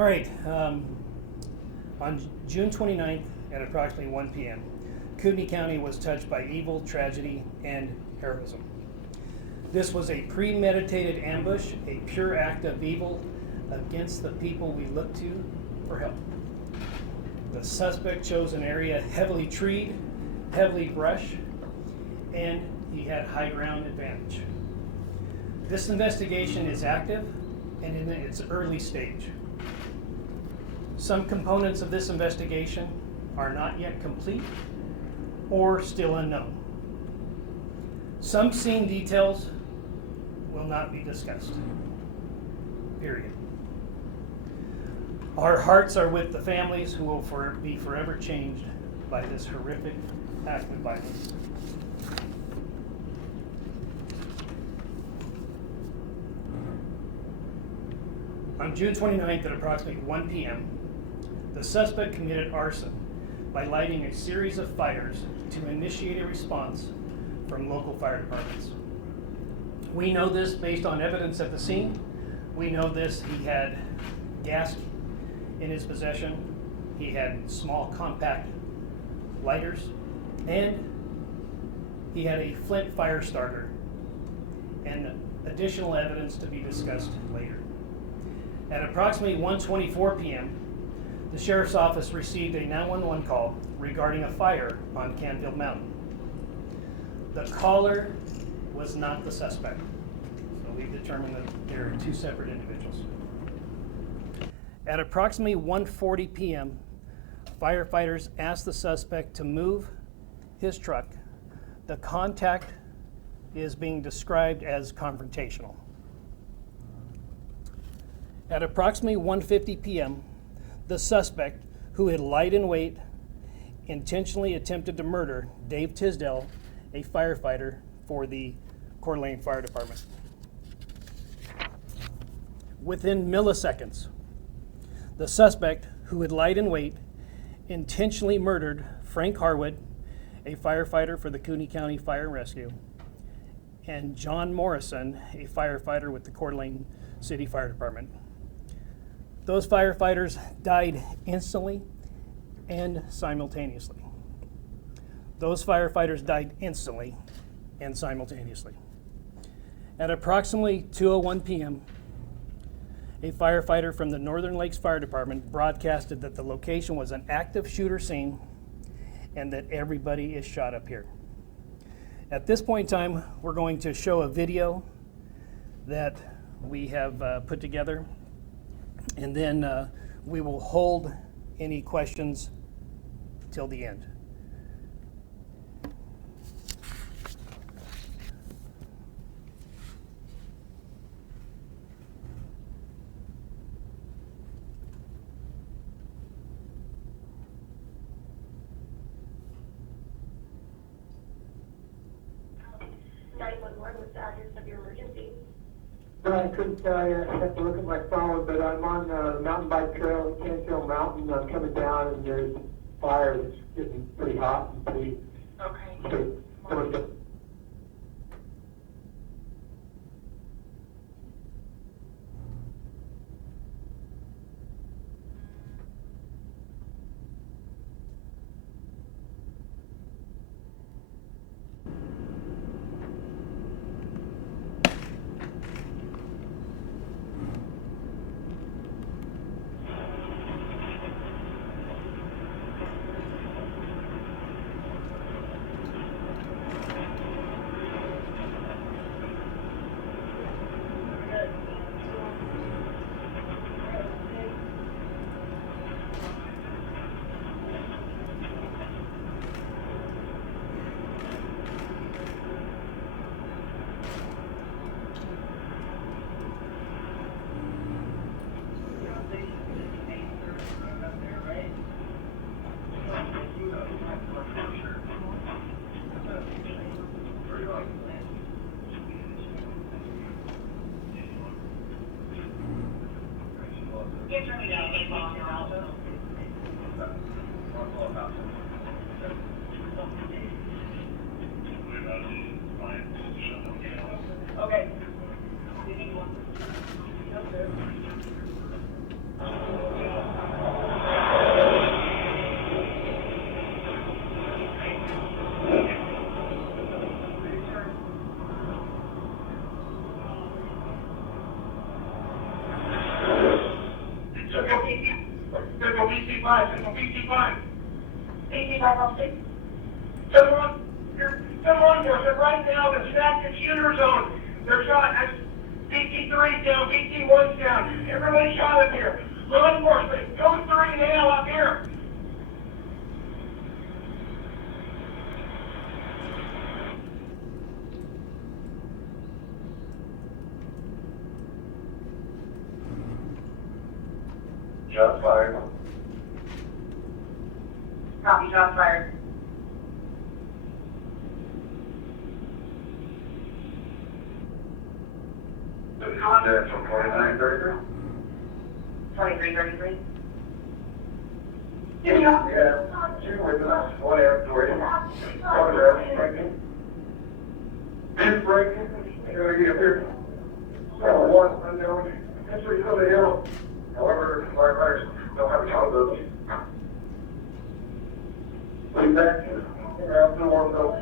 All right, on June 29th at approximately 1 p.m., Kootenai County was touched by evil, tragedy, and heroism. This was a premeditated ambush, a pure act of evil against the people we look to for help. The suspect chose an area heavily treed, heavily brushed, and he had high ground advantage. This investigation is active and in its early stage. Some components of this investigation are not yet complete or still unknown. Some scene details will not be discussed, period. Our hearts are with the families who will be forever changed by this horrific act of violence. On June 29th at approximately 1 p.m., the suspect committed arson by lighting a series of fires to initiate a response from local fire departments. We know this based on evidence at the scene. We know this, he had gas in his possession, he had small compact lighters, and he had a flint fire starter, and additional evidence to be discussed later. At approximately 1:24 p.m., the Sheriff's Office received a 911 call regarding a fire on Canfield Mountain. The caller was not the suspect, so we've determined that there are two separate individuals. At approximately 1:40 p.m., firefighters asked the suspect to move his truck. The contact is being described as confrontational. At approximately 1:50 p.m., the suspect, who had lied in wait, intentionally attempted to murder Dave Tisdale, a firefighter for the Coeur d'Alene Fire Department. Within milliseconds, the suspect, who had lied in wait, intentionally murdered Frank Harwood, a firefighter for the Kootenai County Fire and Rescue, and John Morrison, a firefighter with the Coeur d'Alene City Fire Department. Those firefighters died instantly and simultaneously. Those firefighters died instantly and simultaneously. At approximately 2:01 p.m., a firefighter from the Northern Lakes Fire Department broadcasted that the location was an active shooter scene and that everybody is shot up here. At this point in time, we're going to show a video that we have put together, and then we will hold any questions till the end. What's the address of your emergency? I couldn't tell you. I have to look at my phone, but I'm on the mountain bike trail in Canfield Mountain. I'm coming down, and there's fire that's getting pretty hot and pretty. Okay. Okay. PC5, Central PC5. PC5 on 6. Someone, someone was right now the active shooter zone. They're shot at PC3's down, PC1's down. Everybody shot up here. Law enforcement, code 3 now up here. Shots fired. Copy, shots fired. Contact from 2933. 2333. Yeah, two witnesses, one after, one breaking. Two breaking, here we get up here. One unknown, entry to the hill. However, firefighters don't have accountability. Leave back, around the warm zone.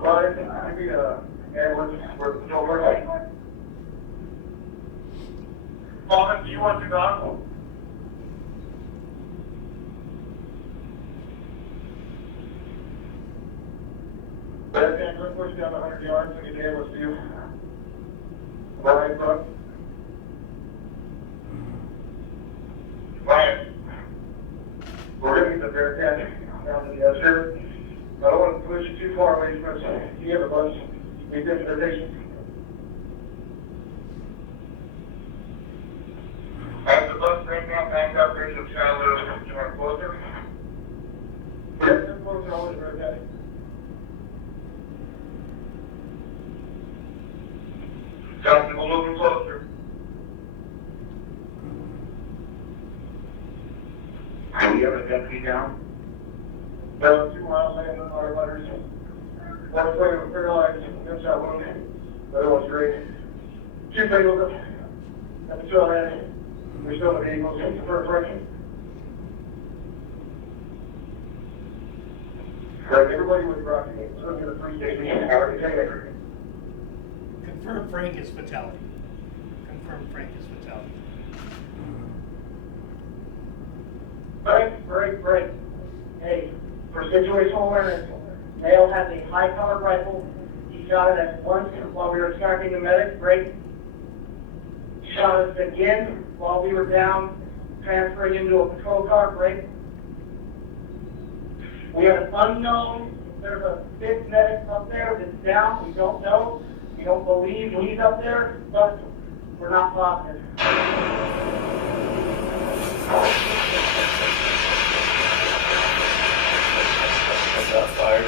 Right, maybe ambulance where the patrol car. Bowman, do you want to go? Left hand, quick push down 100 yards and get the ambulance to you. Right front. Ryan, we're going to get the Bearcat down to the sheriff. I don't want to push you too far away from us. You have a bunch of identification. As the bus brings down back up, there's a child that you want to closer. Yes, they're closer, always Bearcat. Johnson, we'll move closer. Do you have a deputy down? 2 miles in, the firefighters. One's playing with paralyzed, gunshot wound. The other one's great. 2 fatal at the trail end. We're still in the vehicles for correction. Right, everybody with Rocky, so we're going to 3 stations. How are you taking it? Confirmed Frank is fatality. Confirmed Frank is fatality. Break. Hey, for situational awareness, male has a high-powered rifle. He shot it at once while we were extracting the medic. Break. Shot us again while we were down, transferring into a patrol car. Break. We have an unknown. There's a 5th medic up there that's down. We don't know. We don't believe he's up there, but we're not positive. Shots fired.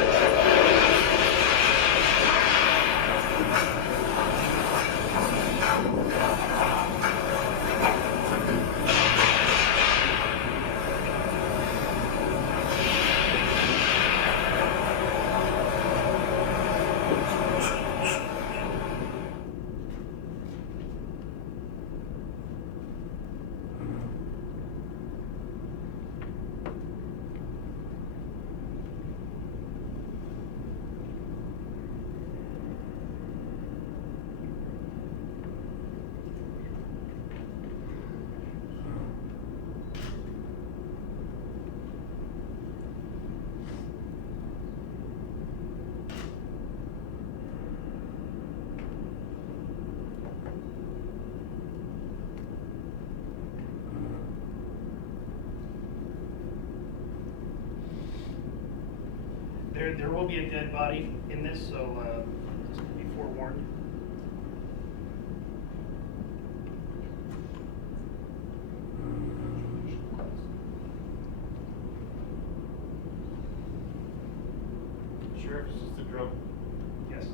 There will be a dead body in this, so just be forewarned. Sheriff, is this the drum? Yes.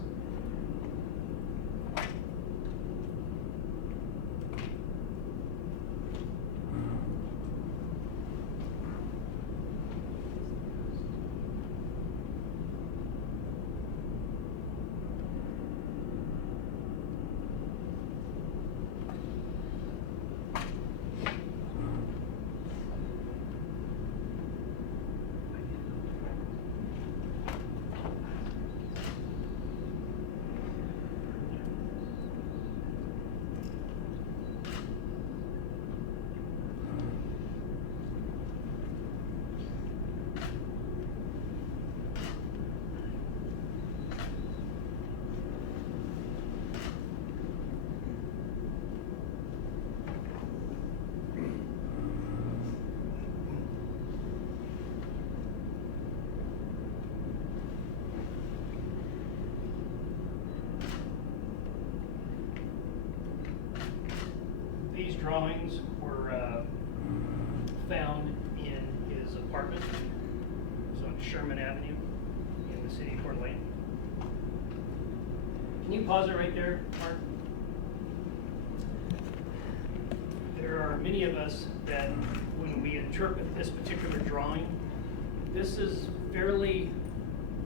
drawings were found in his apartment. It's on Sherman Avenue in the city of Coeur d'Alene. Can you pause it right there, Mark? There are many of us that when we interpret this particular drawing, this is fairly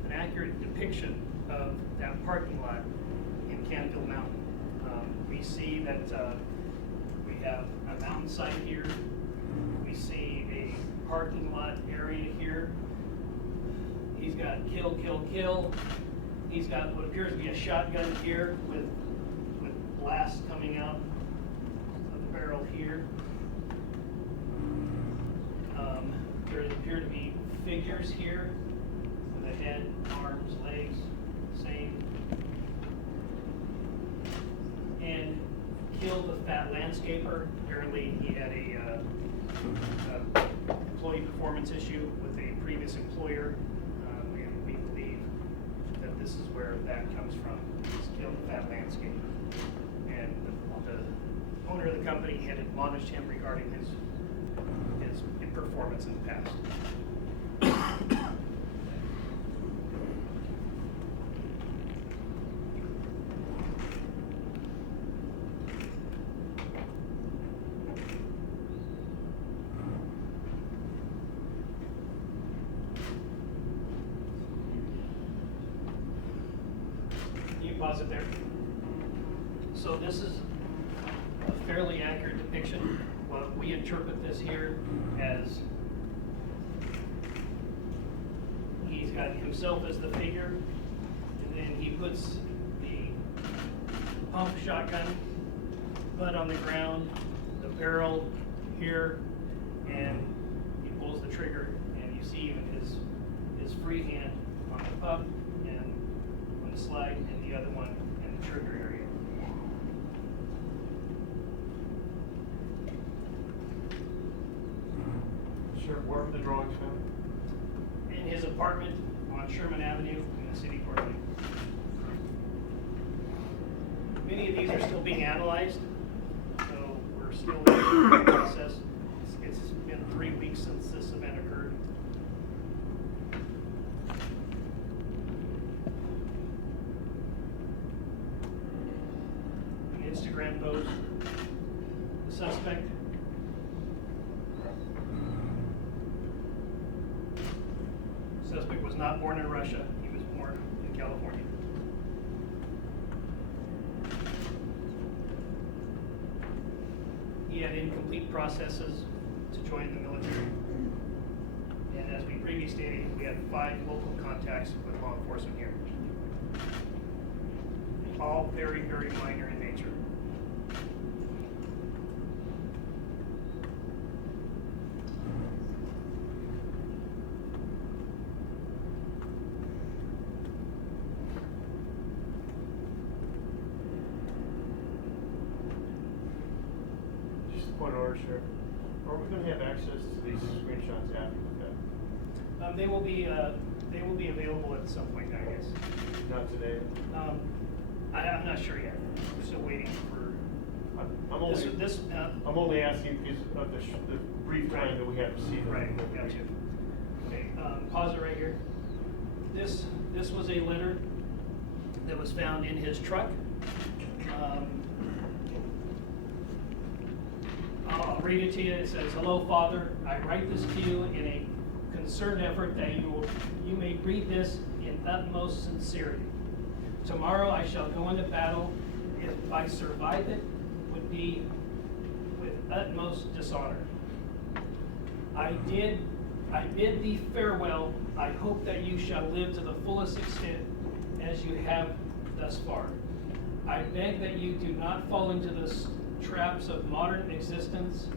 an accurate depiction of that parking lot in Canfield Mountain. We see that we have a mountainside here. We see a parking lot area here. He's got kill, kill, kill. He's got what appears to be a shotgun here with blast coming out of the barrel here. There appear to be figures here with a head, arms, legs, same. And killed the fat landscaper. Apparently he had a employee performance issue with a previous employer. And we believe that this is where that comes from. He's killed the fat landscaper. And the owner of the company had admonished him regarding his performance in the past. Can you pause it there? So this is a fairly accurate depiction. Well, we interpret this here as he's got himself as the figure, and then he puts the pump shotgun butt on the ground, the barrel here, and he pulls the trigger, and you see even his free hand on the pump and on the slide, and the other one in the trigger area. Sure, where were the drawings found? In his apartment on Sherman Avenue in the city of Coeur d'Alene. Many of these are still being analyzed, so we're still in the process. It's been 3 weeks since this event occurred. An Instagram post. The suspect was not born in Russia. He was born in California. He had incomplete processes to join the military. And as we previously stated, we had 5 local contacts with law enforcement here. All very, very minor in nature. Point of order, Sheriff. Are we going to have access to these screenshots after the fact? They will be available at some point, I guess. Not today. I'm not sure yet. We're still waiting for. I'm only asking because of the brief time that we have received. Right. Got you. Okay. Pause it right here. This was a letter that was found in his truck. I'll read it to you. It says, "Hello, Father. I write this to you in a concerned effort that you may read this in utmost sincerity. Tomorrow I shall go into battle. If I survive it, would be with utmost dishonor. I bid thee farewell. I hope that you shall live to the fullest extent as you have thus far. I beg that you do not fall into the traps of modern existence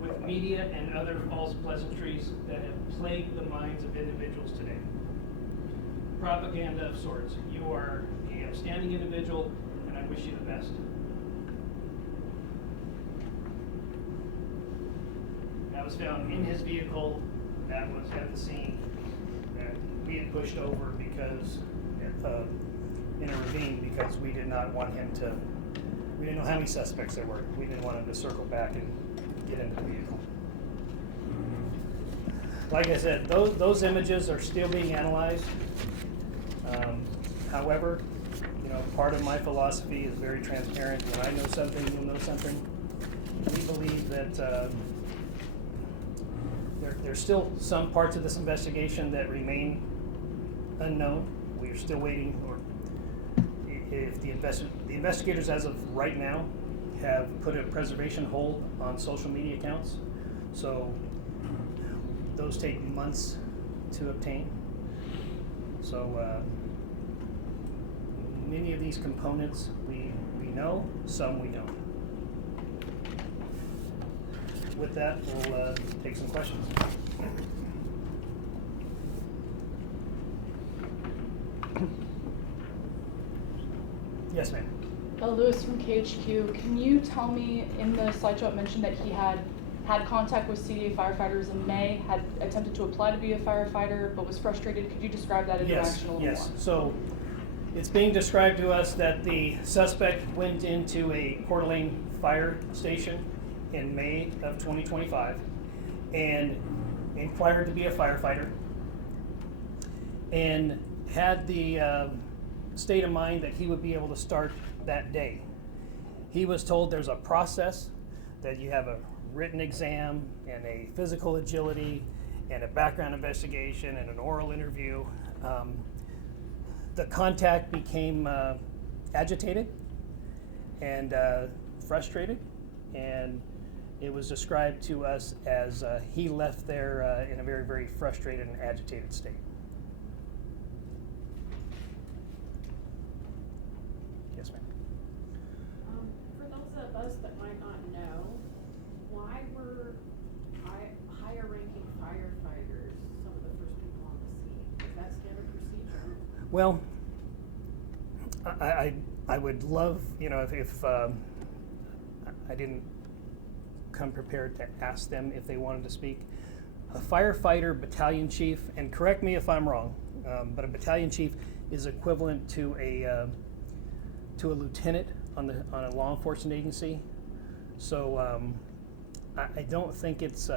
with media and other false pleasantries that have plagued the minds of individuals today. Propaganda of sorts. You are an outstanding individual, and I wish you the best." That was found in his vehicle. That was at the scene that we had pushed over because in a ravine because we did not want him to We didn't know how many suspects there were. We didn't want them to circle back and get into the vehicle. Like I said, those images are still being analyzed. However, part of my philosophy is very transparent. When I know something, you'll know something. We believe that there's still some parts of this investigation that remain unknown. We are still waiting, or if the investigators as of right now have put a preservation hold on social media accounts. So those take months to obtain. So many of these components we know, some we don't. With that, we'll take some questions. Yes, ma'am. Lewis from KHQ. Can you tell me, in the slideshow it mentioned that he had contact with CDA firefighters in May, had attempted to apply to be a firefighter, but was frustrated. Could you describe that interaction a little more? Yes. So it's being described to us that the suspect went into a Coeur d'Alene fire station in May of 2025 and inquired to be a firefighter and had the state of mind that he would be able to start that day. He was told there's a process, that you have a written exam and a physical agility and a background investigation and an oral interview. The contact became agitated and frustrated, and it was described to us as he left there in a very, very frustrated and agitated state. Yes, ma'am. For those of us that might not know, why were higher-ranking firefighters some of the first people on the scene? Is that standard procedure? Well, I would love, if I didn't come prepared to ask them if they wanted to speak. A firefighter battalion chief, and correct me if I'm wrong, but a battalion chief is equivalent to a lieutenant on a law enforcement agency. So I don't think it's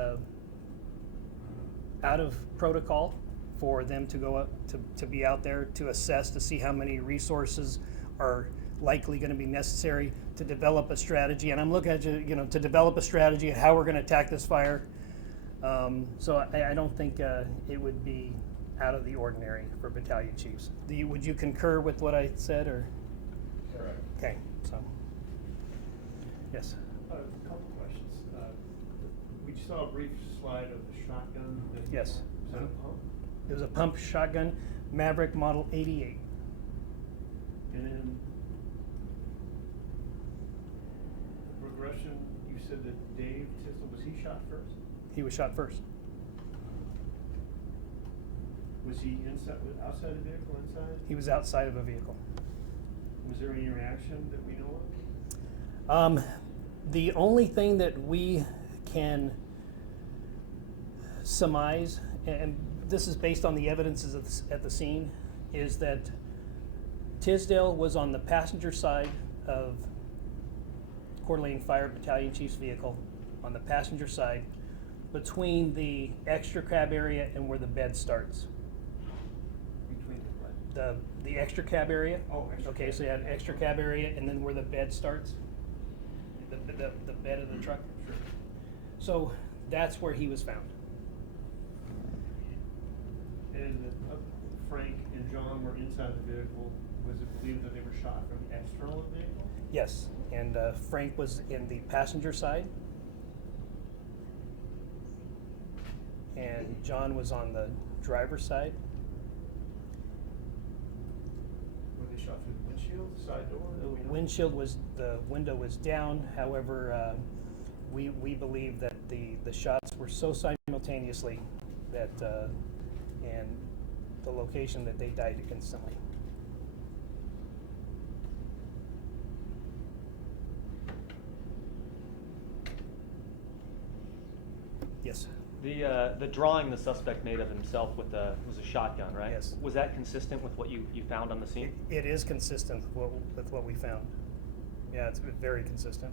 out of protocol for them to go up to be out there to assess, to see how many resources are likely going to be necessary to develop a strategy. And I'm looking at to develop a strategy of how we're going to attack this fire. So I don't think it would be out of the ordinary for battalion chiefs. Would you concur with what I said, or? Correct. Okay, so yes. A couple questions. We saw a brief slide of the shotgun. Yes. Is that a pump? It was a pump shotgun, Maverick Model 88. And then the progression, you said that Dave Tisdale, was he shot first? He was shot first. Was he outside the vehicle, inside? He was outside of a vehicle. Was there any reaction that we know of? The only thing that we can surmise, and this is based on the evidences at the scene, is that Tisdale was on the passenger side of Coeur d'Alene Fire Battalion Chief's vehicle, on the passenger side, between the extra cab area and where the bed starts. Between the what? The extra cab area. Oh, extra Okay, cab. so you had extra cab area and then where the bed starts, the bed of the truck. Sure. So that's where he was found. And Frank and John were inside the vehicle. Was it believed that they were shot from the external of the vehicle? Yes, and Frank was in the passenger side, and John was on the driver's side. Were they shot through the windshield, the side door? The window was down. However, we believe that the shots were so simultaneously that and the location that they died instantly. Yes. The drawing the suspect made of himself was a shotgun, right? Yes. Was that consistent with what you found on the scene? It is consistent with what we found. Yeah, it's been very consistent.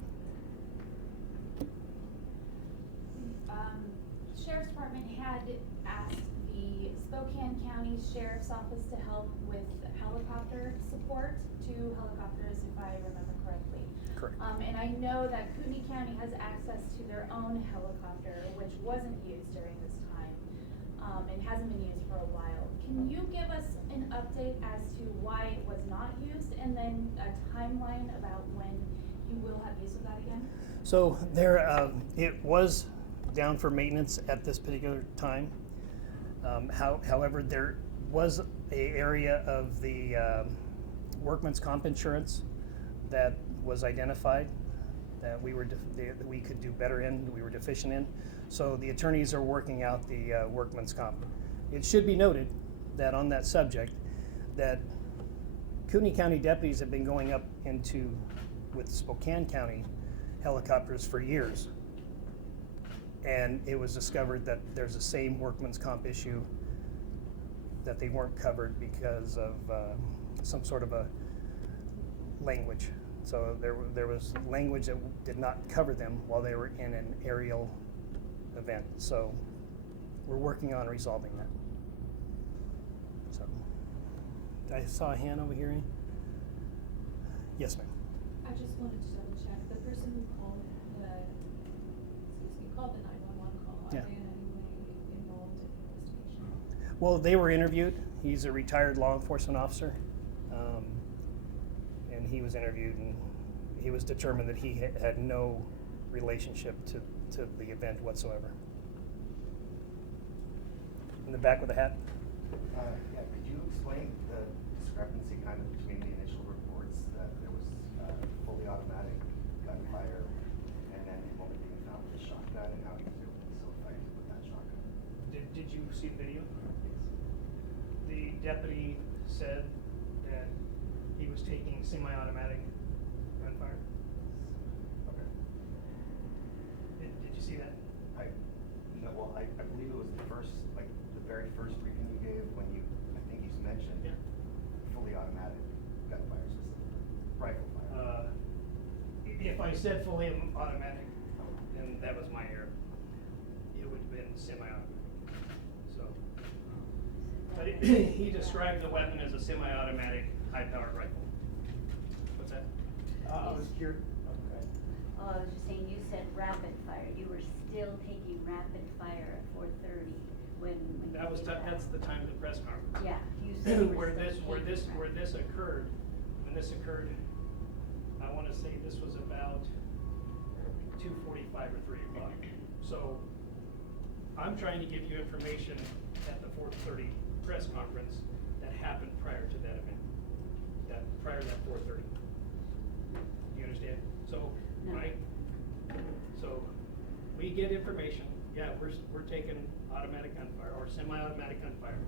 Sheriff's Department had asked the Spokane County Sheriff's Office to help with helicopter support, 2 helicopters if I remember correctly. Correct. And I know that Kootenai County has access to their own helicopter, which wasn't used during this time, and hasn't been used for a while. Can you give us an update as to why it was not used, and then a timeline about when you will have use of that again? So there, it was down for maintenance at this particular time. However, there was a area of the workman's comp insurance that was identified that we could do better in, we were deficient in. So the attorneys are working out the workman's comp. It should be noted that on that subject, that Kootenai County deputies have been going up with Spokane County helicopters for years. And it was discovered that there's the same workman's comp issue, that they weren't covered because of some sort of a language. So there was language that did not cover them while they were in an aerial event. So we're working on resolving that. So I saw a hand over here. Yes, ma'am. I just wanted to double check, the person who called called the 911 call, are Yeah. they in any way involved in the investigation? Well, they were interviewed. He's a retired law enforcement officer. And he was interviewed, and he was determined that he had no relationship to the event whatsoever. In the back with the hat? Yeah, could you explain the discrepancy kind of between the initial reports that there was fully automatic gunfire and then the woman being found with a shotgun, and how he was able to still fight with that shotgun? Did you see the video? The deputy said that he was taking semi-automatic gunfire. Okay. Did you see that? Well, I believe it was the very first briefing you gave when I think you mentioned fully automatic gunfire system, rifle fire. If I said fully automatic, then that was my error. It would have been semi-automatic. So, but he described the weapon as a semi-automatic, high-powered rifle. What's that? I was curious. Okay. Oh, I was just saying, you said rapid fire. You were still taking rapid fire at 4:30 when That was that's the time of the press conference. Yeah, you said you were where still this taking occurred, when this occurred, I want to say this was about 2:45 or 3 o'clock. So I'm trying to give you information at the 4:30 press conference that happened prior to that event. Prior to that 4:30. You understand? So No. So we get information. Yeah, we're taking automatic gunfire or semi-automatic gunfire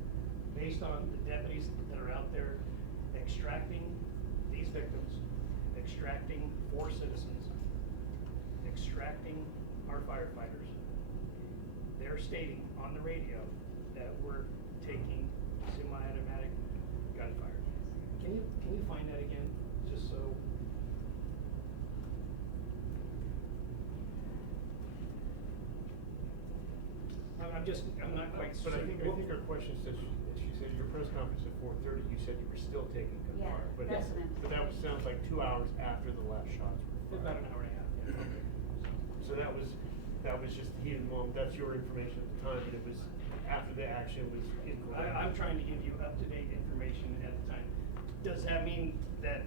based on the deputies that are out there extracting these victims, extracting 4 citizens, extracting our firefighters. They're stating on the radio that we're taking semi-automatic gunfire. Can you find that again, just so? I'm not quite But sure. I think her question says, she said your press conference at 4:30, you said you were still taking Yeah, gunfire. But that's what I'm- but that sounds like 2 hours after the last shots were About fired. an hour and a half, yeah. So that was just heat of the moment. That's your information at the time, but it was after the action was incorrect. I'm trying to give you up-to-date information at the time. Does that mean that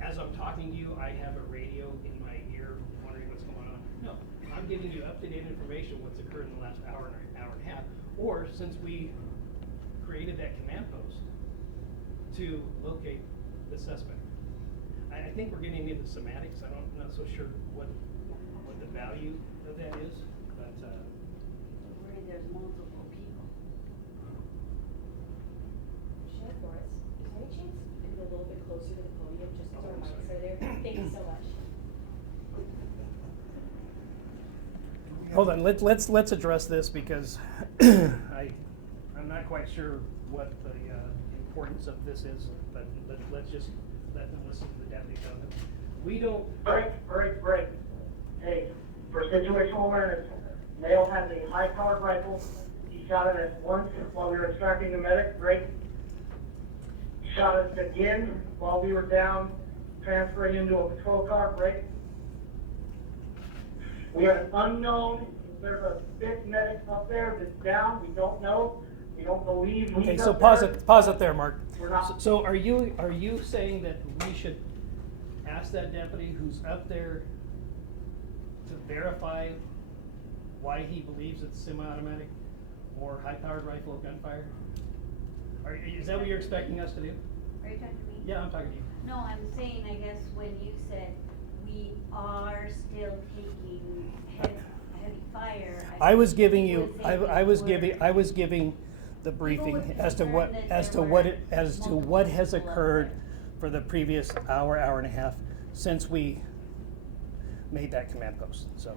as I'm talking to you, I have a radio in my ear wondering what's going on? No, I'm giving you up-to-date information, what's occurred in the last hour and a half, or since we created that command post to locate the suspect. I think we're getting into semantics. I'm not so sure what the value of that is, but Don't worry, there's multiple people. Sheriff Norris, is there any chance you could go a little bit closer to the podium, just because our Oh, mics sorry. are there? Thank you so much. hold on, let's address this because I'm not quite sure what the importance of this is, but let's just let them listen to the deputy tell them. We don't, Break. Hey, for situational awareness, male has a high-powered rifle. He shot at us once while we were extracting the medic, break. Shot us again while we were down, transferring into a patrol car, break. We have an unknown, there's a big medic up there that's down, we don't know, we don't believe he's okay, up so there. pause it there, Mark. We're not. So are you saying that we should ask that deputy who's up there to verify why he believes it's semi-automatic or high-powered rifle or gunfire? Is that what you're expecting us to do? Are you talking to me? Yeah, I'm talking to you. No, I'm saying, I guess, when you said we are still taking heavy fire. I was giving you you, were saying I was giving the briefing were as to concerned what, that there were what has multiple occurred people for the previous hour and a half since we made that command post, so,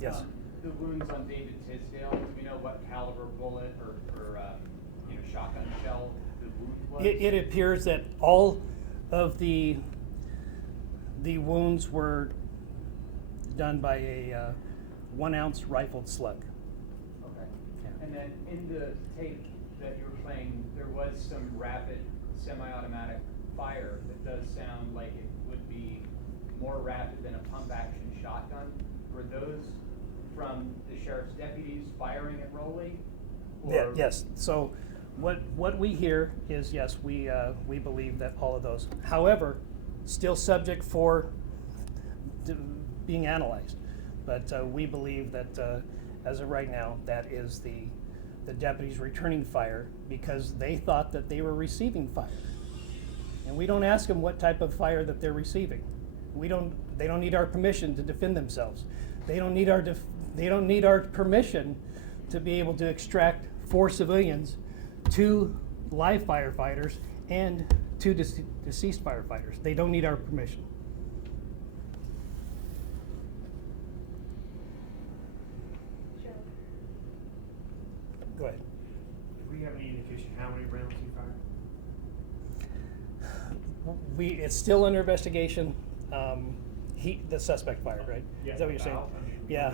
yes. The wounds on David Tisdale, do we know what caliber bullet or shotgun shell the wound was? It appears that all of the wounds were done by a 1 ounce rifled slug. Okay. Yeah. And then in the tape that you were playing, there was some rapid semi-automatic fire that does sound like it would be more rapid than a pump action shotgun. Were those from the sheriff's deputies firing at Rowley? Yeah, yes, so what we hear is, yes, we believe that all of those, however, still subject for being analyzed. But we believe that as of right now, that is the deputies returning fire because they thought that they were receiving fire. And we don't ask them what type of fire that they're receiving. They don't need our permission to defend themselves. They don't need our permission to be able to extract 4 civilians, 2 live firefighters, and 2 deceased firefighters. They don't need our permission. Go ahead. Do we have any indication how many rounds he fired? It's still under investigation. The suspect fired, right? Yeah, Is that what you're saying? about, I mean, Yeah.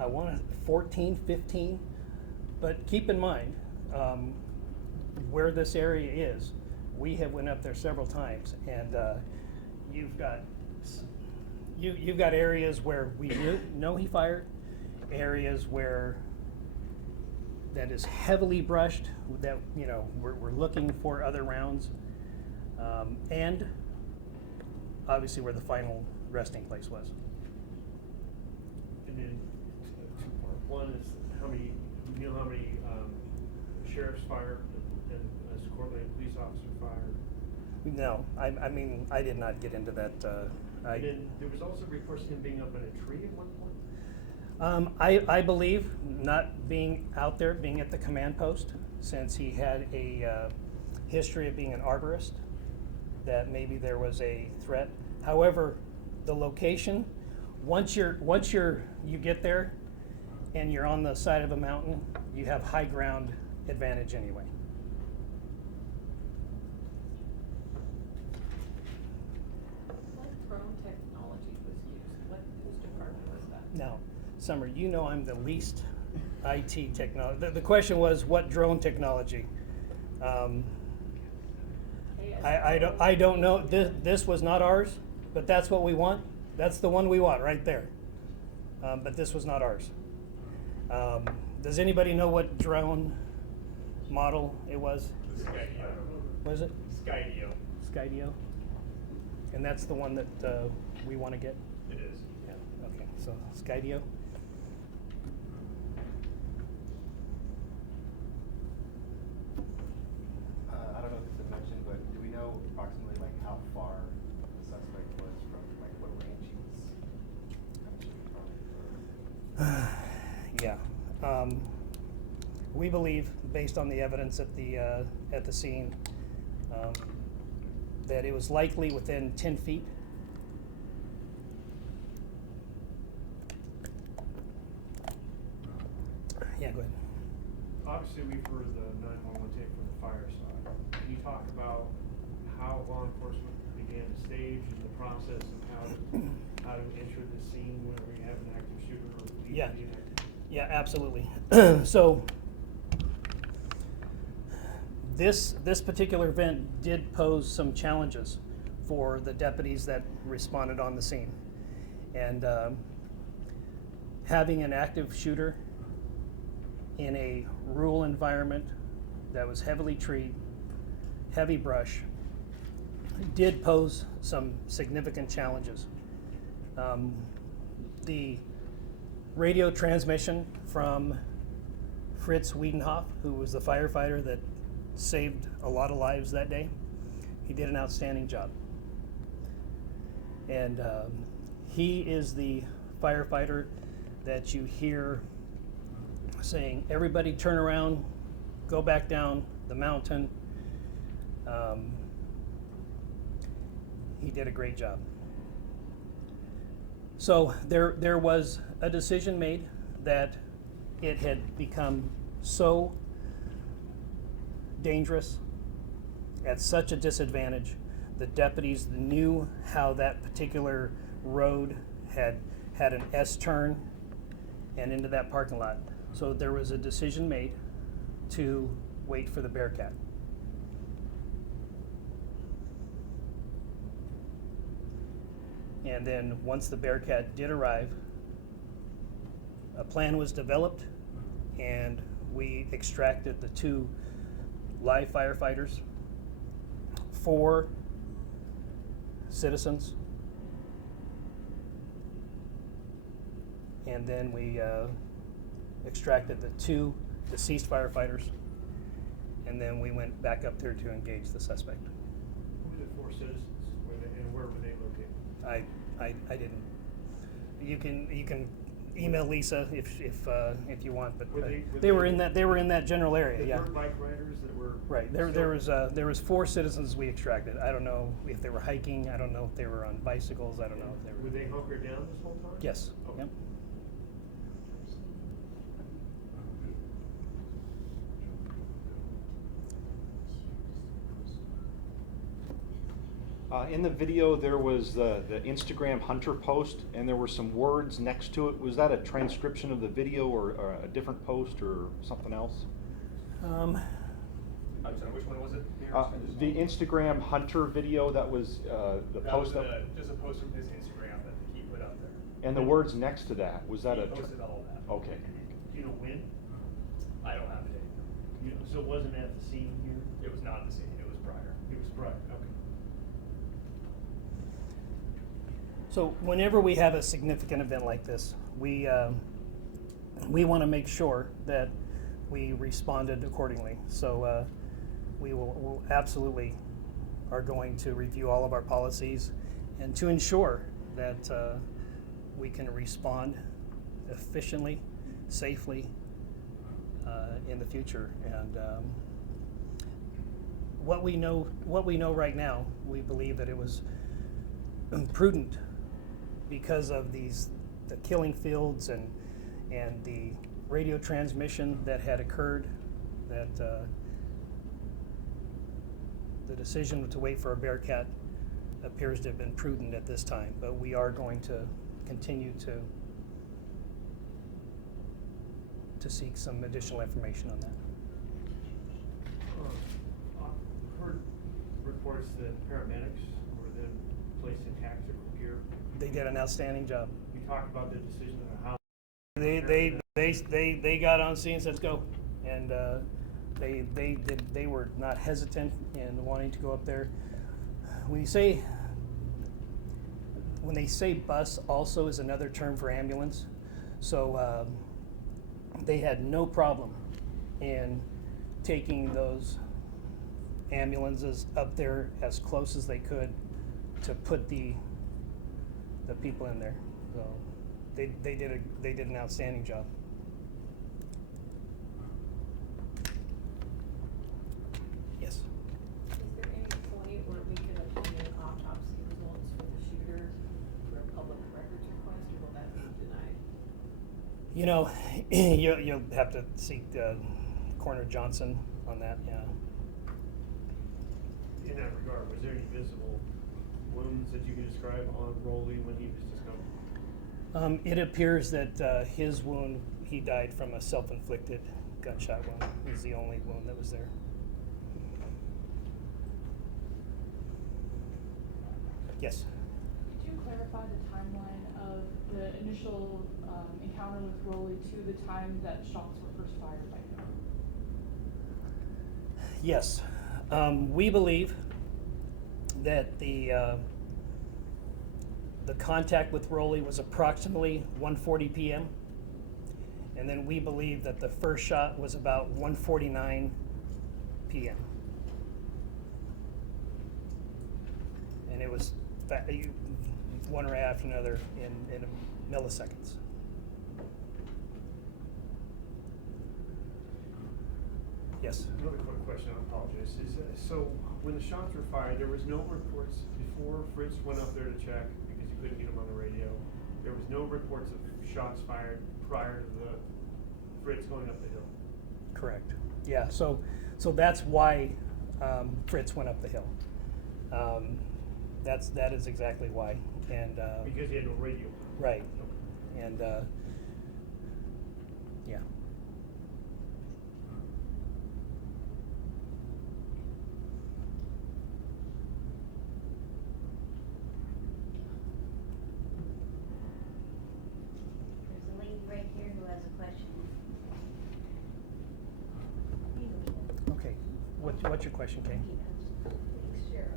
I want 14, 15, but keep in mind where this area is. We have went up there several times, and you've got areas where we know he fired, areas where that is heavily brushed, that we're looking for other rounds, and obviously where the final resting place was. And then 2-part. One is how many sheriffs fired and as Court Lane police officer fired. No, I mean I did not get into that. And then there was also reports of him being up in a tree at one point. I believe not being out there, being at the command post, since he had a history of being an arborist, that maybe there was a threat. However, the location, once you get there and you're on the side of a mountain, you have high ground advantage anyway. What drone technology was used? Whose department was that? Now, Summer, you know I'm the least IT technology. The question was what drone technology? I don't know. This was not ours, but that's what we want. That's the one we want right there. But this was not ours. Does anybody know what drone model it was? Skydio. Was it? Skydio. Skydio? And that's the one that we want to get? It is. Yeah, okay, so Skydio. I don't know if it's been mentioned, but do we know approximately like how far the suspect was from like what range he was kind of shooting from? Yeah. We believe, based on the evidence at the scene, that it was likely within 10 feet. Yeah, go ahead. obviously we've heard the 911 tape from the fire side. Can you talk about how law enforcement began to stage and the process of how to enter the scene whenever you have an active shooter or Yeah. an active? Yeah, absolutely. So this particular event did pose some challenges for the deputies that responded on the scene. And having an active shooter in a rural environment that was heavily treed, heavy brush, did pose some significant challenges. The radio transmission from Fritz Wiedenhoff, who was the firefighter that saved a lot of lives that day, he did an outstanding job. And he is the firefighter that you hear saying, everybody turn around, go back down the mountain. He did a great job. So there was a decision made that it had become so dangerous, at such a disadvantage. The deputies knew how that particular road had an S-turn and into that parking lot. So there was a decision made to wait for the Bearcat. And then once the Bearcat did arrive, a plan was developed and we extracted the 2 live firefighters, 4 citizens, and then we extracted the 2 deceased firefighters, and then we went back up there to engage the suspect. Who were the 4 citizens? And where were they located? I didn't. You can email Lisa if you want, but they were in that general area. The Yeah. dirt bike riders that were Right. There was 4 citizens we extracted. I don't know if they were hiking. I don't know if they were on bicycles. I don't know if they were. Were they hunkered down this whole time? Yes. Okay. Yep. In the video, there was the Instagram Hunter post, and there were some words next to it. Was that a transcription of the video, or a different post, or something else? I'm sorry, which one was it? The Instagram Hunter video that was the post. Just a post from his Instagram that he put out there. And the words next to that, was that He a? posted all that. Okay. Do you know when? I don't have a date. So it wasn't at the scene here? It was not the same. It was prior. It was prior, okay. So whenever we have a significant event like this, we want to make sure that we responded accordingly. So we'll absolutely are going to review all of our policies and to ensure that we can respond efficiently, safely in the future. And what we know right now, we believe that it was prudent because of the killing fields and the radio transmission that had occurred, that the decision to wait for a Bearcat appears to have been prudent at this time. But we are going to continue to seek some additional information on that. I've heard reports that paramedics were then placed in tactical gear. They did an outstanding job. You talked about the decision of how. They got on scene and said, let's go. And they were not hesitant in wanting to go up there. When they say bus also is another term for ambulance. So they had no problem in taking those ambulances up there as close as they could to put the people in there. So they did an outstanding job. Yes. Is there any point where we could obtain autopsy results for the shooter for a public records request, or will that be denied? You know, you'll have to seek Coroner Johnson on that, yeah. In that regard, was there any visible wounds that you could describe on Rowley when he was discovered? It appears that his wound, he died from a self-inflicted gunshot wound. Is the only wound that was there. Yes. Could you clarify the timeline of the initial encounter with Rowley to the time that shots were first fired by him? Yes. We believe that the contact with Rowley was approximately 1:40 p.m. And then we believe that the first shot was about 1:49 p.m. And it was one right after another in milliseconds. Yes. Another quick question, I apologize. So when the shots were fired, there was no reports before Fritz went up there to check because he couldn't get him on the radio. There was no reports of shots fired prior to the Fritz going up the hill. Correct. Yeah. So that's why Fritz went up the hill. That is exactly why. And because he had no radio. Right. And yeah. There's a lady right here who has a question. Okay. What's your question, Kay? Thanks, Sheriff.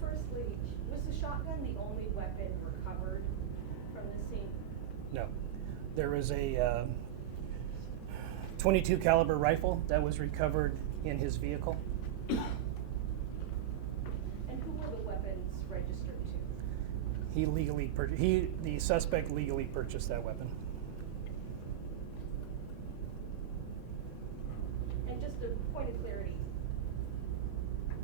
Firstly, was the shotgun the only weapon recovered from the scene? No. There was a .22 caliber rifle that was recovered in his vehicle. And who were the weapons registered to? The suspect legally purchased that weapon. And just a point of clarity,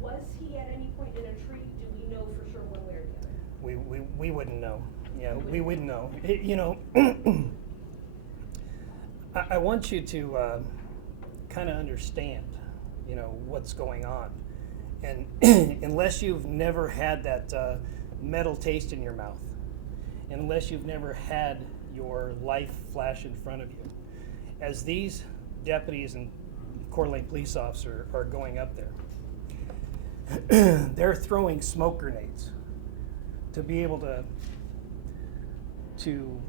was he at any point in a tree? Do we know for sure one way or the other? We wouldn't know. Yeah, we wouldn't know. I want you to kind of understand, what's going on. And unless you've never had that metal taste in your mouth, unless you've never had your life flash in front of you, as these deputies and Coeur d'Alene police officer are going up there, they're throwing smoke grenades to be able to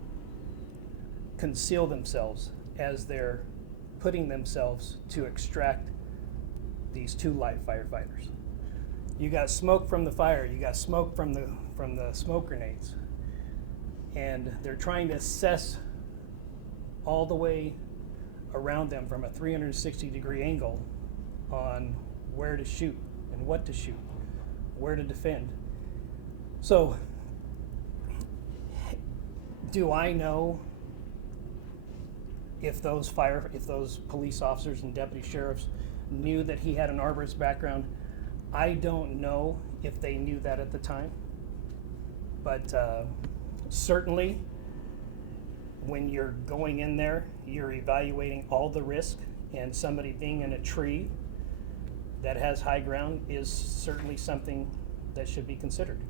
conceal themselves as they're putting themselves to extract these two live firefighters. You got smoke from the fire, you got smoke from the smoke grenades, and they're trying to assess all the way around them from a 360-degree angle on where to shoot and what to shoot, where to defend. So, do I know if those police officers and deputy sheriffs knew that he had an arborist background? I don't know if they knew that at the time, but certainly when you're going in there, you're evaluating all the risk, and somebody being in a tree that has high ground is certainly something that should be considered.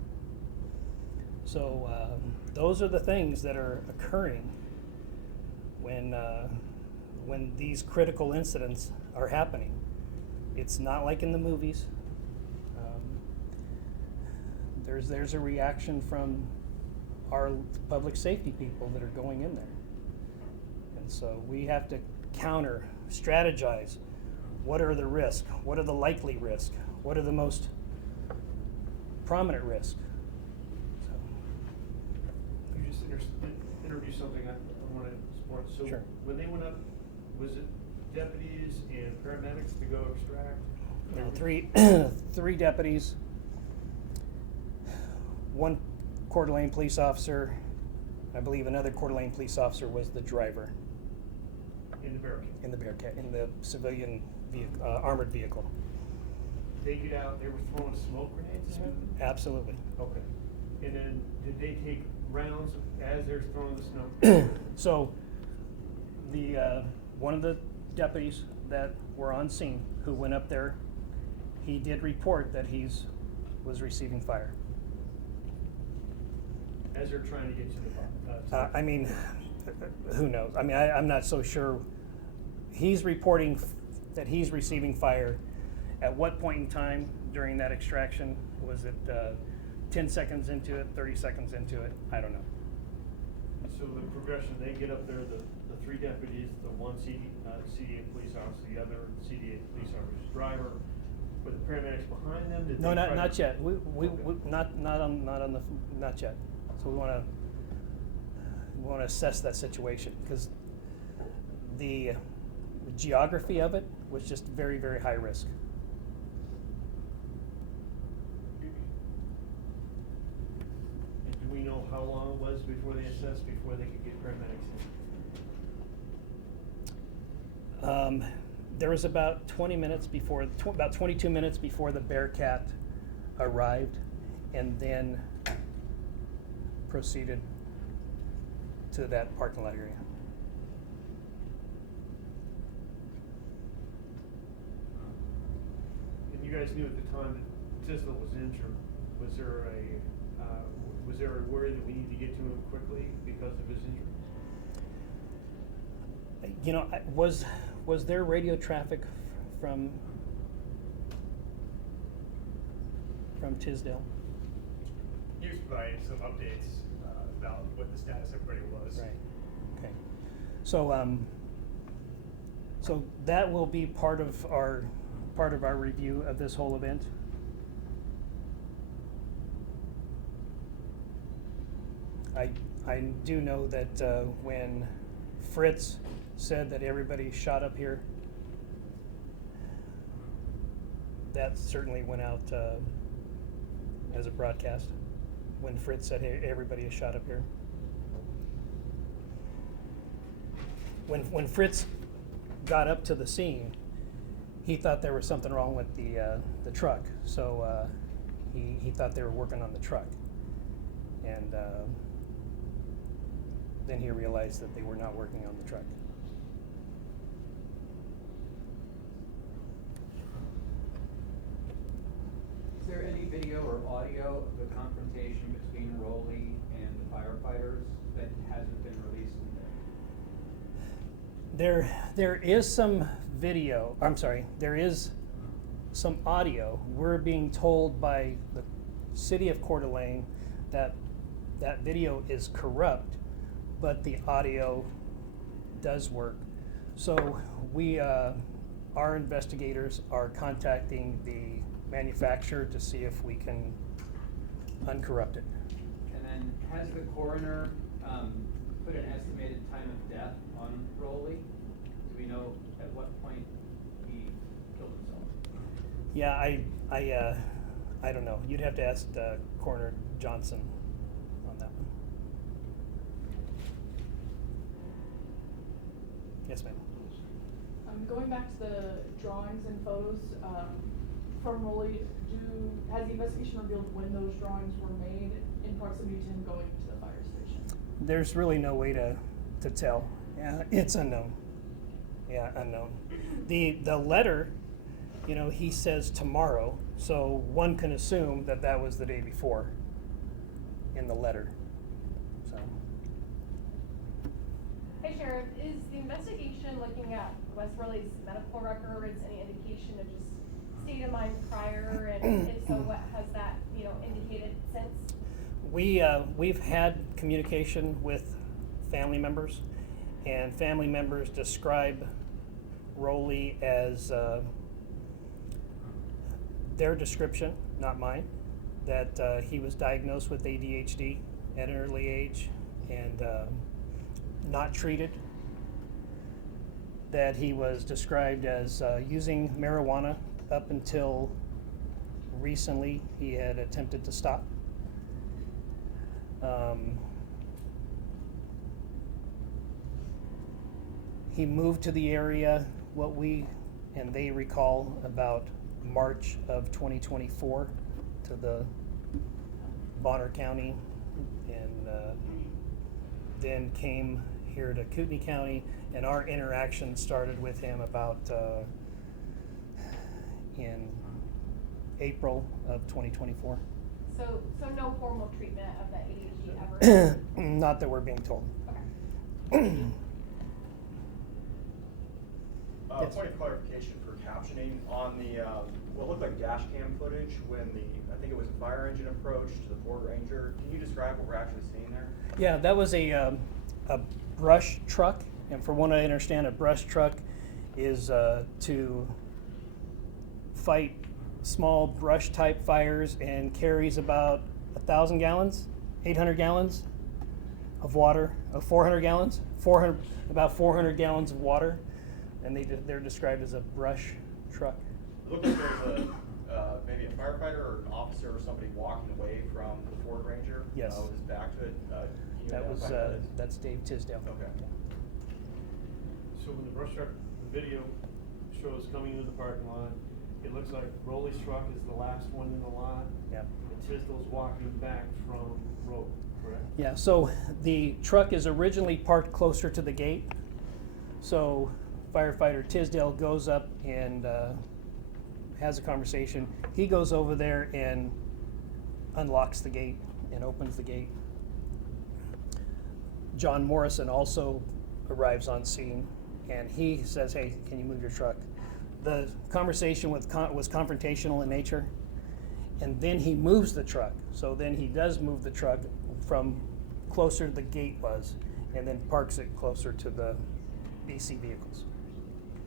So those are the things that are occurring when these critical incidents are happening. It's not like in the movies. There's a reaction from our public safety people that are going in there. And so we have to counter, strategize. What are the risks? What are the likely risks? What are the most prominent risks? So. Could you just introduce something I want to support? So Sure. when they went up, was it deputies and paramedics to go extract? No, three deputies, one Coeur d'Alene police officer. I believe another Coeur d'Alene police officer was the driver. In the Bearcat? In the Bearcat, in the civilian vehicle, armored vehicle. They get out, they were throwing smoke grenades at him? Absolutely. Okay. And then did they take rounds as they're throwing the smoke? So the one of the deputies that were on scene who went up there, he did report that was receiving fire. As they're trying to get to the I mean, who knows? I mean, I'm not so sure. He's reporting that he's receiving fire. At what point in time during that extraction? Was it 10 seconds into it, 30 seconds into it? I don't know. So the progression, they get up there, the three deputies, the one CDA police officer, the other CDA police officer's driver, were the paramedics behind them? Did No, they try not to- yet. Not yet. So we want to assess that situation because the geography of it was just very, very high risk. And do we know how long it was before they assessed, before they could get paramedics in? There was about 20 minutes before, about 22 minutes before the Bearcat arrived, and then proceeded to that parking lot area. And you guys knew at the time that Tisdale was injured. Was there a worry that we need to get to him quickly because of his injury? You know, was there radio traffic from Tisdale? He was providing some updates about what the status of everybody was. Right. Okay. So so that will be part of our review of this whole event. I do know that when Fritz said that everybody shot up here, that certainly went out as a broadcast. When Fritz said, "Hey, everybody is shot up here." When Fritz got up to the scene, he thought there was something wrong with the truck, so he thought they were working on the truck, and then he realized that they were not working on the truck. Is there any video or audio of the confrontation between Rowley and the firefighters that hasn't been released in There is some video, there is some audio. We're being told by the city of Coeur d'Alene that that video is corrupt, but the audio does work. So we, our investigators are contacting the manufacturer to see if we can uncorrupt it. And then has the coroner put an estimated time of death on Rowley? Do we know at what point he killed himself? Yeah, I don't know. You'd have to ask Coroner Johnson on that one. Yes, ma'am. Going back to the drawings and photos from Rowley, has the investigation revealed when those drawings were made in proximity to him going to the fire station? There's really no way to tell. Yeah, it's unknown. Yeah, unknown. The letter, you know, he says tomorrow, so one can assume that that was the day before in the letter. So. Hey Sheriff, is the investigation looking at Wes Rowley's medical records, any indication of just state of mind prior, and if so, what has that, indicated since? We've had communication with family members, and family members describe Rowley as their description, not mine, that he was diagnosed with ADHD at an early age and not treated, that he was described as using marijuana up until recently. He had attempted to stop. He moved to the area, what we and they recall, about March of 2024 to the Bonner County, and then came here to Kootenai County, And our interaction started with him about in April of 2024. So no formal treatment of the ADHD ever? Not that we're being told. Okay. Yes. Point of clarification for captioning on the what looked like dash cam footage when I think it was a fire engine approach to the Ford Ranger. Can you describe what we're actually seeing there? Yeah, that was a brush truck, and from what I understand, a brush truck is to fight small brush type fires and carries about 1,000 gallons, 800 gallons of water, 400 gallons, about 400 gallons of water, and they're described as a brush truck. It looked like there was maybe a firefighter or an officer or somebody walking away from the Ford Ranger. Yes. With his back to it. Can you That was identify who that is? that's Dave Tisdale. Okay. So when the brush truck, the video shows coming into the parking lot, it looks like Rowley's truck is the last one in the lot. Yep. And Tisdale's walking back from Rowley, correct? Yeah, so the truck is originally parked closer to the gate. So firefighter Tisdale goes up and has a conversation. He goes over there and unlocks the gate and opens the gate. John Morrison also arrives on scene, and he says, "Hey, can you move your truck?" The conversation was confrontational in nature, and then he moves the truck. So then he does move the truck from closer to the gate was, and then parks it closer to the BC vehicles.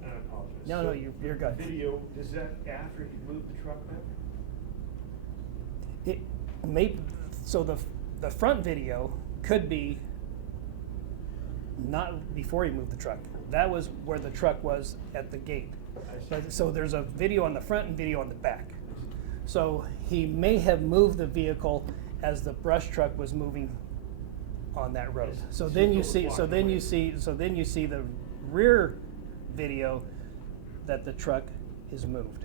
I apologize. No, So you're good. the video, does that after he moved the truck back? It may, so the front video could be not before he moved the truck. That was where the truck was at the gate. But, so there's a video on the front and video on the back. So he may have moved the vehicle as the brush truck was moving on that road. So then you see, so then you see the rear video that the truck is moved.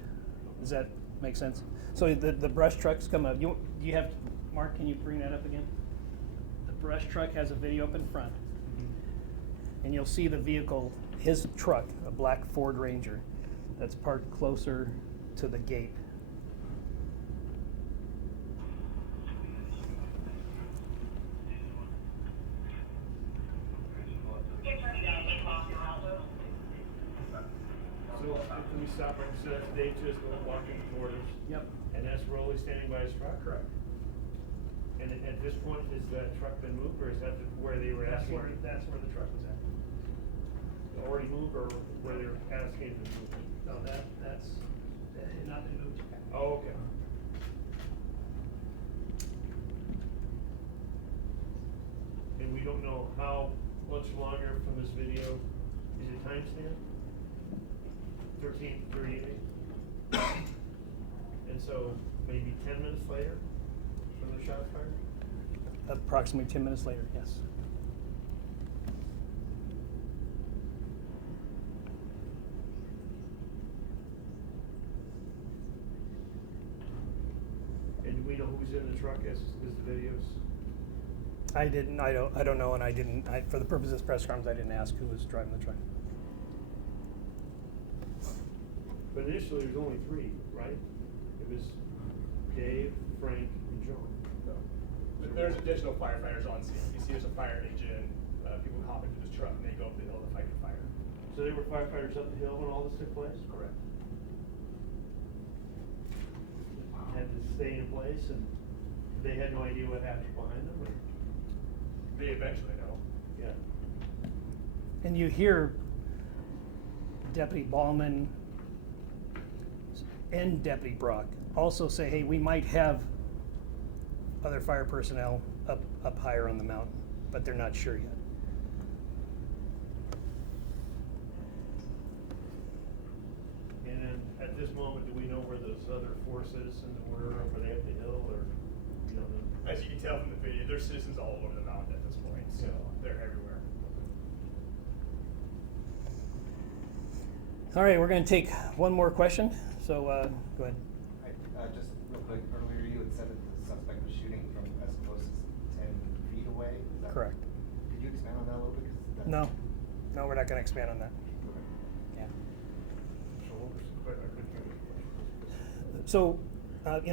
Does that make sense? So the brush trucks come up. You have, Mark, can you bring that up again? The brush truck has a video up in front. And you'll see the vehicle, his truck, a black Ford Ranger, that's parked closer to the gate. So can we stop right, so that's Dave Tisdale walking toward us? Yep. And that's Rowley standing by his truck? Correct. And at this point, has that truck been moved, or is that where they were asking? That's where the truck was at. Already moved, or where they were asking to move? No, that had not been moved. Oh, okay. And we don't know how much longer from this video, is it timestamp? 13:38. And so maybe 10 minutes later from the shot fired? Approximately 10 minutes later, yes. And do we know who's in the truck as the videos? I don't know, and I didn't, for the purpose of this press conference, I didn't ask who was driving the truck. But initially, there was only three, right? It was Dave, Frank, and John. There's additional firefighters on scene. You see there's a fire engine, people hop into this truck and they go up the hill to fight the fire. So they were firefighters up the hill when all this took place? Correct. Had to stay in place, and they had no idea what happened behind them? Or? They eventually know. Yeah. And you hear Deputy Ballman and Deputy Brock also say, hey, we might have other fire personnel up higher on the mountain, but they're not sure yet. And then at this moment, do we know where those other four citizens were? Were they up the hill, or you don't know? As you can tell from the video, there's citizens all over the mountain at this point, so they're everywhere. All right, we're going to take one more question. So go ahead. Just real quick, earlier you had said that the suspect was shooting from as close as 10 feet away. Is that Correct. Could you expand on that a little bit? 'Cause No. No, we're not gonna expand on that. Yeah. So what was the question? I couldn't hear the question. So,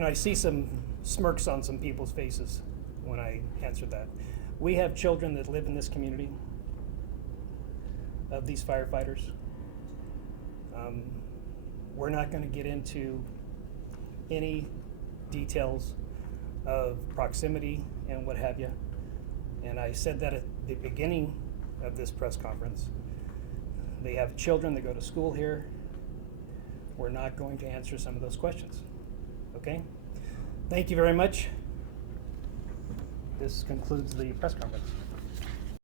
I see some smirks on some people's faces when I answered that. We have children that live in this community of these firefighters. We're not going to get into any details of proximity and what have you. And I said that at the beginning of this press conference. They have children that go to school here. We're not going to answer some of those questions. Okay? Thank you very much. This concludes the press conference.